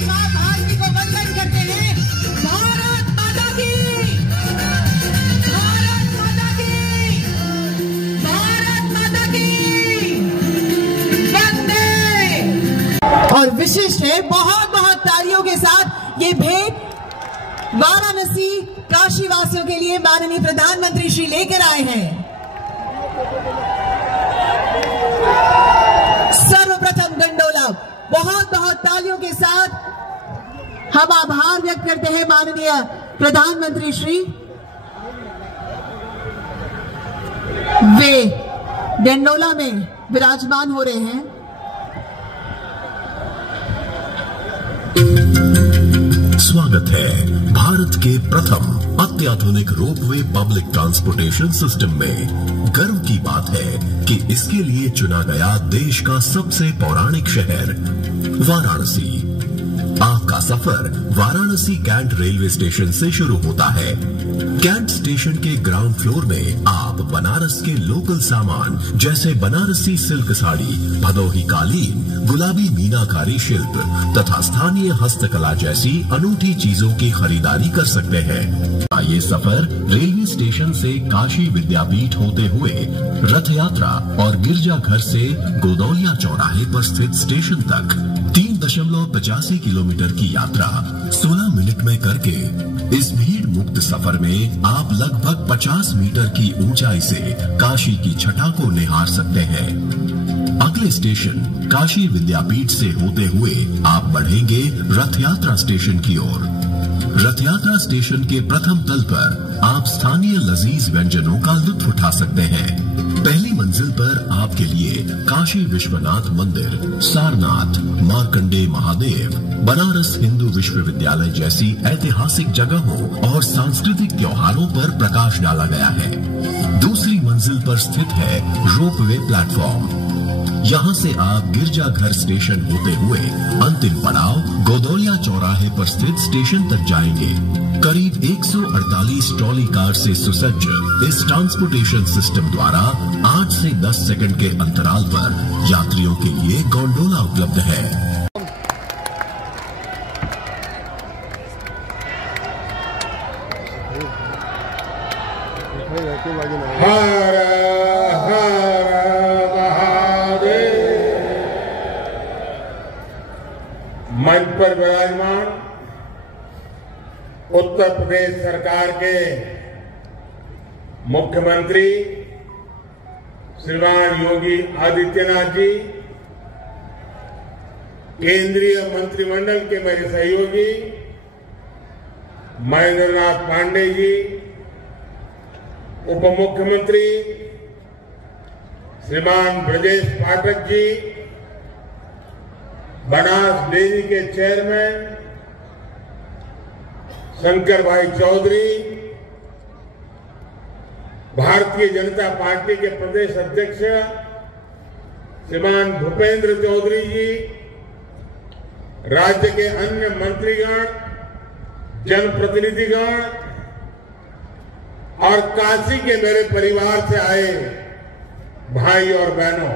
मां भारती को वंदन करते हैं। भारत माता की, भारत माता की, भारत माता की वंदे। और विशिष्ट है, बहुत बहुत तालियों के साथ ये भेंट वाराणसी काशी वासियों के लिए माननीय प्रधानमंत्री श्री लेकर आए हैं। सर्वप्रथम गंडोला, बहुत बहुत तालियों के साथ हम आभार व्यक्त करते हैं माननीय प्रधानमंत्री श्री। वे गंडोला में विराजमान हो रहे हैं। स्वागत है भारत के प्रथम अत्याधुनिक रोपवे पब्लिक ट्रांसपोर्टेशन सिस्टम में। गर्व की बात है कि इसके लिए चुना गया देश का सबसे पौराणिक शहर वाराणसी। आपका सफर वाराणसी कैंट रेलवे स्टेशन से शुरू होता है। कैंट स्टेशन के ग्राउंड फ्लोर में आप बनारस के लोकल सामान जैसे बनारसी सिल्क साड़ी, भदोही कालीन, गुलाबी मीनाकारी शिल्प तथा स्थानीय हस्तकला जैसी अनूठी चीजों की खरीदारी कर सकते हैं। ये सफर रेलवे स्टेशन से काशी विद्यापीठ होते हुए रथ यात्रा और गिरजाघर से गोदौलिया चौराहे पर स्थित स्टेशन तक 3.85 किलोमीटर की यात्रा 16 मिनट में करके इस भीड़ मुक्त सफर में आप लगभग 50 मीटर की ऊंचाई से काशी की छटा को निहार सकते हैं। अगले स्टेशन काशी विद्यापीठ से होते हुए आप बढ़ेंगे रथ यात्रा स्टेशन की ओर। रथ यात्रा स्टेशन के प्रथम तल पर आप स्थानीय लजीज व्यंजनों का लुत्फ उठा सकते हैं। पहली मंजिल पर आपके लिए काशी विश्वनाथ मंदिर, सारनाथ, मार्कंडे महादेव, बनारस हिंदू विश्वविद्यालय जैसी ऐतिहासिक जगहों और सांस्कृतिक त्योहारों पर प्रकाश डाला गया है। दूसरी मंजिल पर स्थित है रोपवे प्लेटफॉर्म। यहाँ से आप गिरजाघर स्टेशन होते हुए अंतिम पड़ाव गोदौलिया चौराहे पर स्थित स्टेशन तक जाएंगे। करीब 148 ट्रॉली कार से सुसज्ज इस ट्रांसपोर्टेशन सिस्टम द्वारा 8 से 10 सेकंड के अंतराल पर यात्रियों के लिए गोंडोला उपलब्ध है। हर हर महादेव। मंच पर विराजमान उत्तर प्रदेश सरकार के मुख्यमंत्री श्रीमान योगी आदित्यनाथ जी, केंद्रीय मंत्रिमंडल के मेरे सहयोगी महेंद्र नाथ पांडे जी, उप मुख्यमंत्री श्रीमान ब्रजेश पाठक जी, बनास डेयरी के चेयरमैन शंकर भाई चौधरी, भारतीय जनता पार्टी के प्रदेश अध्यक्ष श्रीमान भूपेंद्र चौधरी जी, राज्य के अन्य मंत्रीगण, जनप्रतिनिधिगण और काशी के मेरे परिवार से आए भाई और बहनों,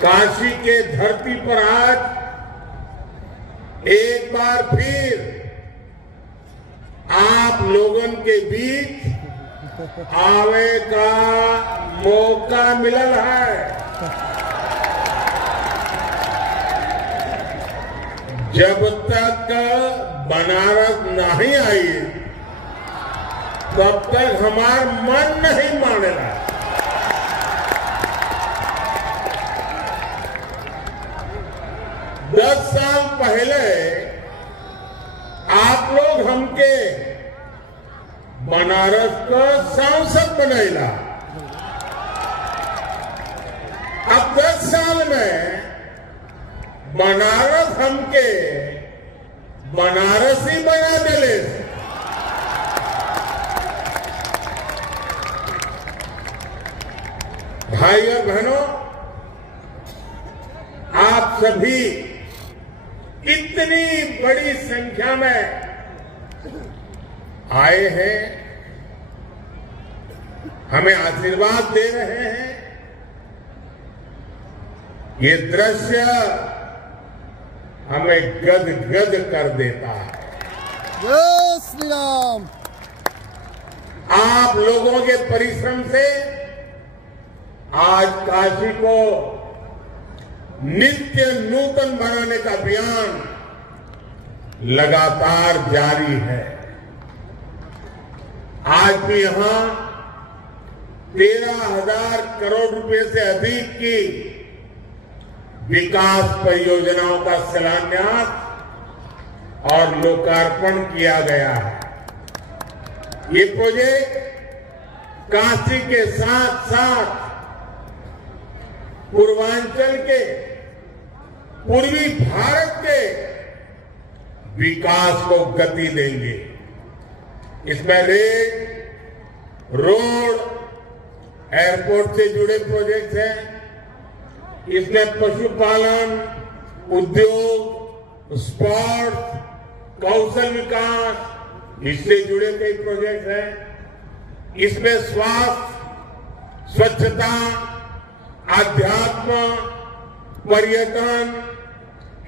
काशी के धरती पर आज एक बार फिर आप लोगन के बीच आवे का मौका मिलल है। जब तक बनारस नहीं आई तब तक हमारा मन नहीं मानेगा। दस साल पहले आप लोग हमके बनारस का सांसद बनैला। अब 10 साल में बनारस हमके बनारसी बना दिले। भाई और बहनों, आप सभी इतनी बड़ी संख्या में आए हैं, हमें आशीर्वाद दे रहे हैं। ये दृश्य हमें गदगद कर देता है। जय श्री राम। आप लोगों के परिश्रम से आज काशी को नित्य नूतन बनाने का अभियान लगातार जारी है। आज भी यहां 13,000 करोड़ रुपए से अधिक की विकास परियोजनाओं का शिलान्यास और लोकार्पण किया गया है। ये प्रोजेक्ट काशी के साथ साथ पूर्वांचल के, पूर्वी भारत के विकास को गति देंगे। इसमें रेल, रोड, एयरपोर्ट से जुड़े प्रोजेक्ट हैं। इसमें पशुपालन, उद्योग, स्पोर्ट्स, कौशल विकास, इससे जुड़े कई प्रोजेक्ट हैं। इसमें स्वास्थ्य, स्वच्छता, आध्यात्म, पर्यटन,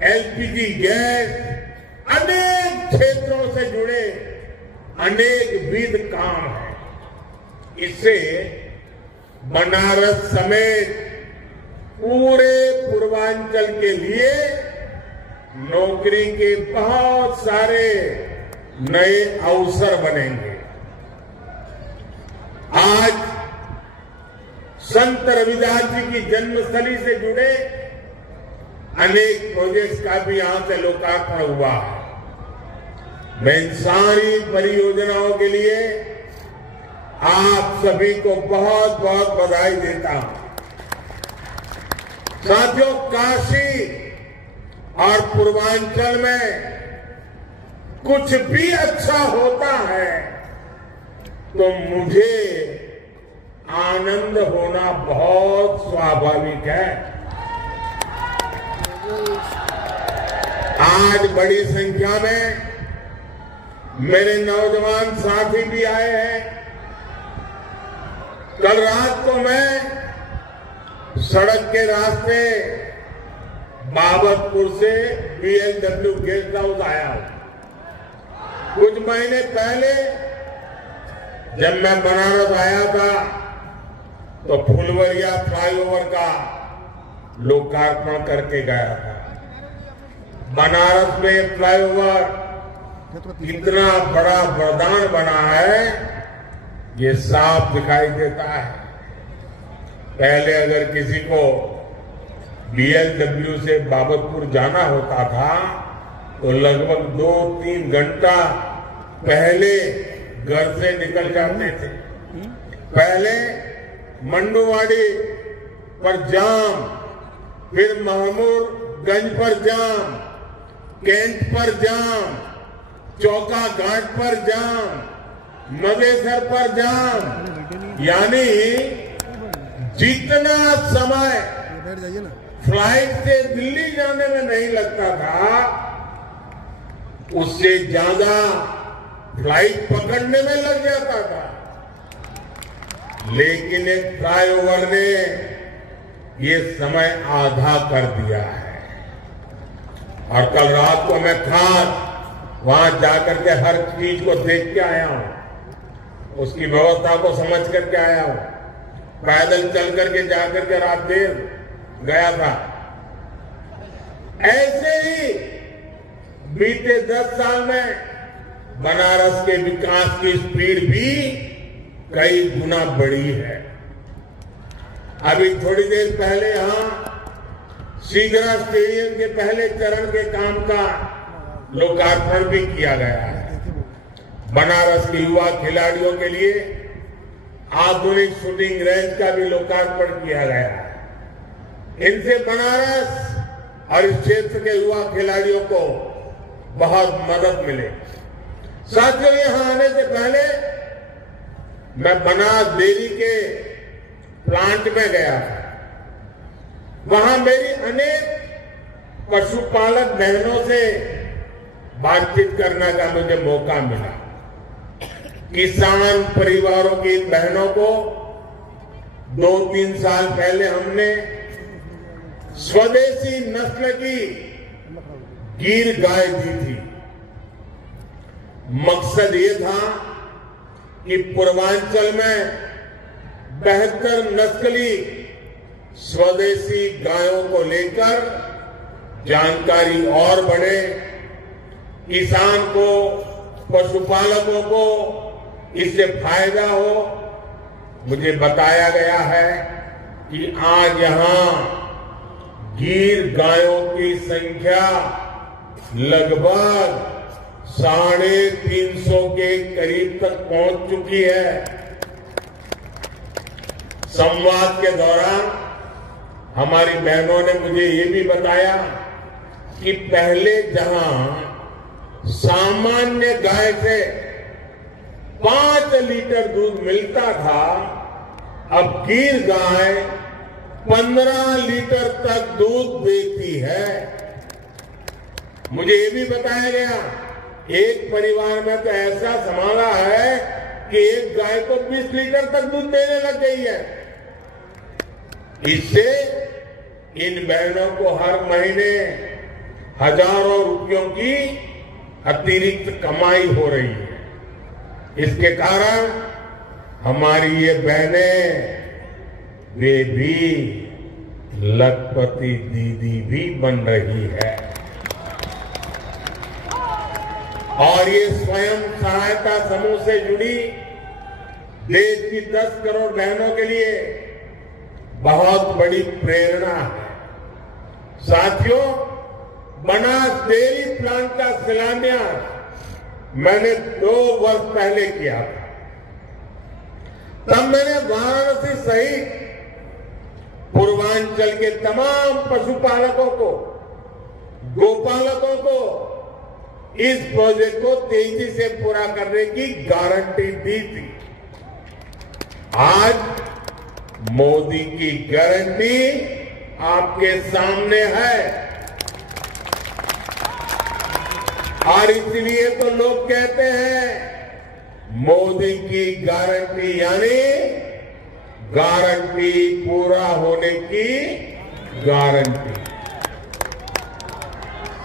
एलपीजी गैस, अनेक क्षेत्रों से जुड़े अनेक विध काम हैं। इससे बनारस समेत पूरे पूर्वांचल के लिए नौकरी के बहुत सारे नए अवसर बनेंगे। आज संत रविदास जी की जन्मस्थली से जुड़े अनेक प्रोजेक्ट्स का भी यहां से लोकार्पण हुआ। मैं इन सारी परियोजनाओं के लिए आप सभी को बहुत बहुत बधाई देता हूं। साथियों, काशी और पूर्वांचल में कुछ भी अच्छा होता है तो मुझे आनंद होना बहुत स्वाभाविक है। आज बड़ी संख्या में मेरे नौजवान साथी भी आए हैं। कल रात को मैं सड़क के रास्ते बाबतपुर से बीएलडब्ल्यू गेस्ट हाउस आया हूं। कुछ महीने पहले जब मैं बनारस आया था तो फुलवरिया फ्लाईओवर का लोकार्पण करके गया था। बनारस में फ्लाईओवर इतना बड़ा वरदान बना है, ये साफ दिखाई देता है। पहले अगर किसी को बीएलडब्ल्यू से बाबतपुर जाना होता था तो लगभग 2-3 घंटा पहले घर से निकल जाते थे। पहले मंडुवाड़ी पर जाम, फिर महमूदगंज पर जाम, कैंट पर जाम, चौका घाट पर जाम, मदेसर पर जाम, यानी जितना समय फ्लाइट से दिल्ली जाने में नहीं लगता था उससे ज्यादा फ्लाइट पकड़ने में लग जाता था। लेकिन एक फ्लाईओवर ने ये समय आधा कर दिया है। और कल रात को मैं खास वहां जाकर के हर चीज को देख के आया हूं, उसकी व्यवस्था को समझ करके आया हूं। पैदल चल करके जाकर के रात देर गया था। ऐसे ही बीते 10 साल में बनारस के विकास की स्पीड भी कई गुना बढ़ी है। अभी थोड़ी देर पहले यहां सीगरा स्टेडियम के पहले चरण के काम का लोकार्पण भी किया गया है। बनारस के युवा खिलाड़ियों के लिए आधुनिक शूटिंग रेंज का भी लोकार्पण किया गया है। इनसे बनारस और इस क्षेत्र के युवा खिलाड़ियों को बहुत मदद मिले। साथियों, यहां आने से पहले मैं बनास डेयरी के प्लांट में गया था। वहां मेरी अनेक पशुपालक बहनों से बातचीत करने का मुझे मौका मिला। किसान परिवारों की इन बहनों को 2-3 साल पहले हमने स्वदेशी नस्ल की गिर गाय दी थी। मकसद ये था कि पूर्वांचल में बेहतर नस्ली स्वदेशी गायों को लेकर जानकारी और बढ़े, किसान को, पशुपालकों को इससे फायदा हो। मुझे बताया गया है कि आज यहां गिर गायों की संख्या लगभग 350 के करीब तक पहुंच चुकी है। संवाद के दौरान हमारी बहनों ने मुझे ये भी बताया कि पहले जहां सामान्य गाय से 5 लीटर दूध मिलता था, अब गिर गाय 15 लीटर तक दूध देती है। मुझे ये भी बताया गया, एक परिवार में तो ऐसा संभाला है कि एक गाय को 20 लीटर तक दूध देने लग गई है। इससे इन बहनों को हर महीने हजारों रुपयों की अतिरिक्त कमाई हो रही है। इसके कारण हमारी ये बहनें, वे भी लखपति दीदी भी बन रही है। और ये स्वयं सहायता समूह से जुड़ी देश की 10 करोड़ बहनों के लिए बहुत बड़ी प्रेरणा है। साथियों, बनास डेयरी प्लांट का शिलान्यास मैंने 2 वर्ष पहले किया था। तब मैंने वाराणसी सहित पूर्वांचल के तमाम पशुपालकों को, गोपालकों को इस प्रोजेक्ट को तेजी से पूरा करने की गारंटी दी थी। आज मोदी की गारंटी आपके सामने है। और इसलिए तो लोग कहते हैं मोदी की गारंटी यानी गारंटी पूरा होने की गारंटी।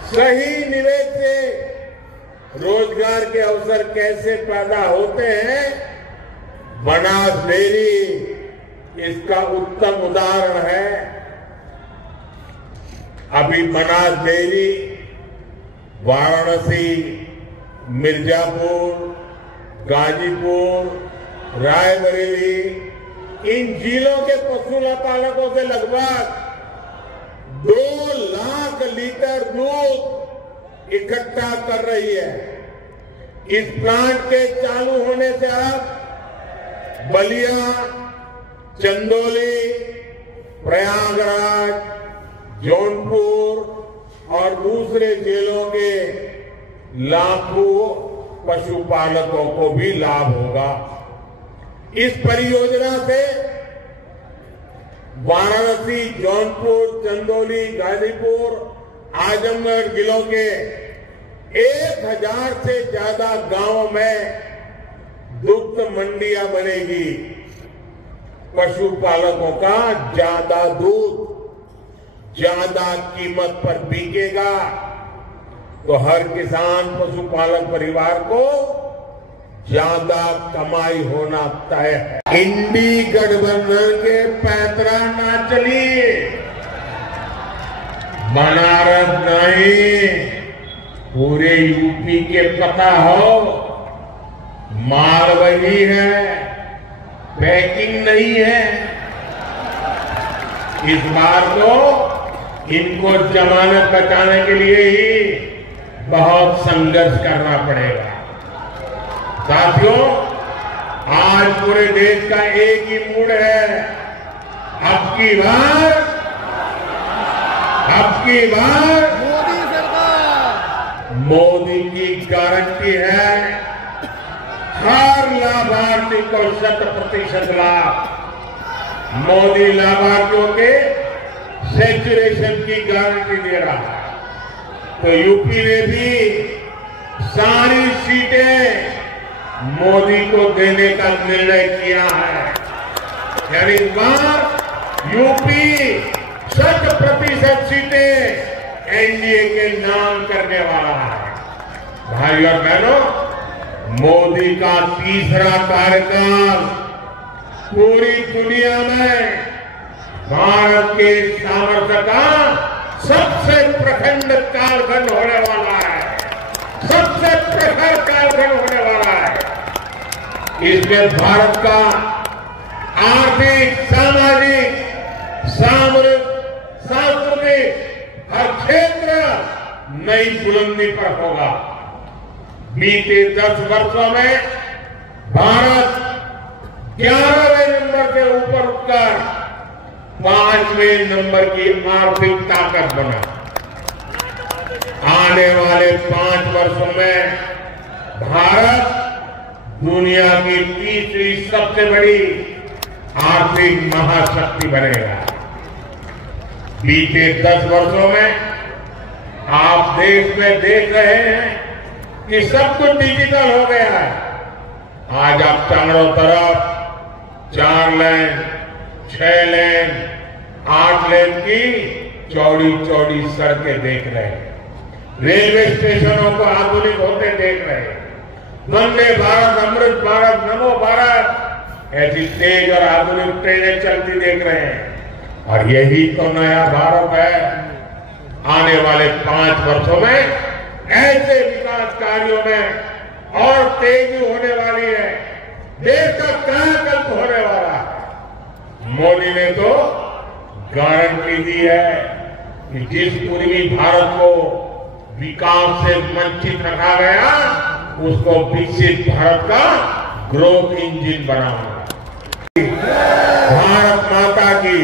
सही निवेश से रोजगार के अवसर कैसे पैदा होते हैं, बनास डेयरी इसका उत्तम उदाहरण है। अभी बनास डेयरी वाराणसी, मिर्जापुर, गाजीपुर, रायबरेली इन जिलों के पशुपालकों से लगभग 2 लाख लीटर दूध इकट्ठा कर रही है। इस प्लांट के चालू होने से अब बलिया, चंदौली, प्रयागराज, जौनपुर और दूसरे जिलों के लाखों पशुपालकों को भी लाभ होगा। इस परियोजना से वाराणसी, जौनपुर, चंदौली, गाजीपुर, आजमगढ़ जिलों के 1000 से ज्यादा गांवों में दुग्ध मंडियां बनेगी। पशुपालकों का ज्यादा दूध ज्यादा कीमत पर बिकेगा तो हर किसान पशुपालक परिवार को ज्यादा कमाई होना तय है। इंडी गठबंधन के पैतरा ना चलिए, बनारस नहीं पूरे यूपी के पता हो, माल वही है, पैकिंग नहीं है। इस बार तो इनको जमानत बचाने के लिए ही बहुत संघर्ष करना पड़ेगा। साथियों, आज पूरे देश का एक ही मूड है, अब की बार मोदी सरकार, मोदी की गारंटी है। हर लाभार्थी को 100% लाभ। मोदी लाभार्थियों के सैचुरेशन की गारंटी दे रहा है। तो यूपी ने भी सारी सीटें मोदी को देने का निर्णय किया है। यानी इस बार यूपी 100% सीटें एनडीए के नाम करने वाला है। भाई और बहनों, मोदी का तीसरा कार्यकाल पूरी दुनिया में भारत के सामर्थ्य का सबसे प्रखंड कालखंड होने वाला है, सबसे प्रखर कालखंड होने वाला है। इसमें भारत का आर्थिक, सामाजिक, सामरिक, सांस्कृतिक हर क्षेत्र नई बुलंदी पर होगा। बीते 10 वर्षों में भारत 11वें नंबर से ऊपर उठकर 5वें नंबर की आर्थिक ताकत बना। आने वाले 5 वर्षों में भारत दुनिया की तीसरी सबसे बड़ी आर्थिक महाशक्ति बनेगा। बीते 10 वर्षों में आप देश में देख रहे हैं कि सब कुछ डिजिटल हो गया है। आज आप चारों तरफ 4 लेन, 6 लेन, 8 लेन की चौड़ी चौड़ी सड़कें देख रहे हैं। रेलवे स्टेशनों को आधुनिक होते देख रहे हैं। वंदे भारत, अमृत भारत, नमो भारत ऐसी तेज और आधुनिक ट्रेनें चलती देख रहे हैं। और यही तो नया भारत है। आने वाले 5 वर्षों में ऐसे विकास कार्यों में और तेजी होने वाली है। देश का कायाकल्प होने वाला है। मोदी ने तो गारंटी दी है कि जिस पूर्वी भारत को विकास से वंचित रखा गया, उसको विकसित भारत का ग्रोथ इंजन बनाऊंगा। भारत माता की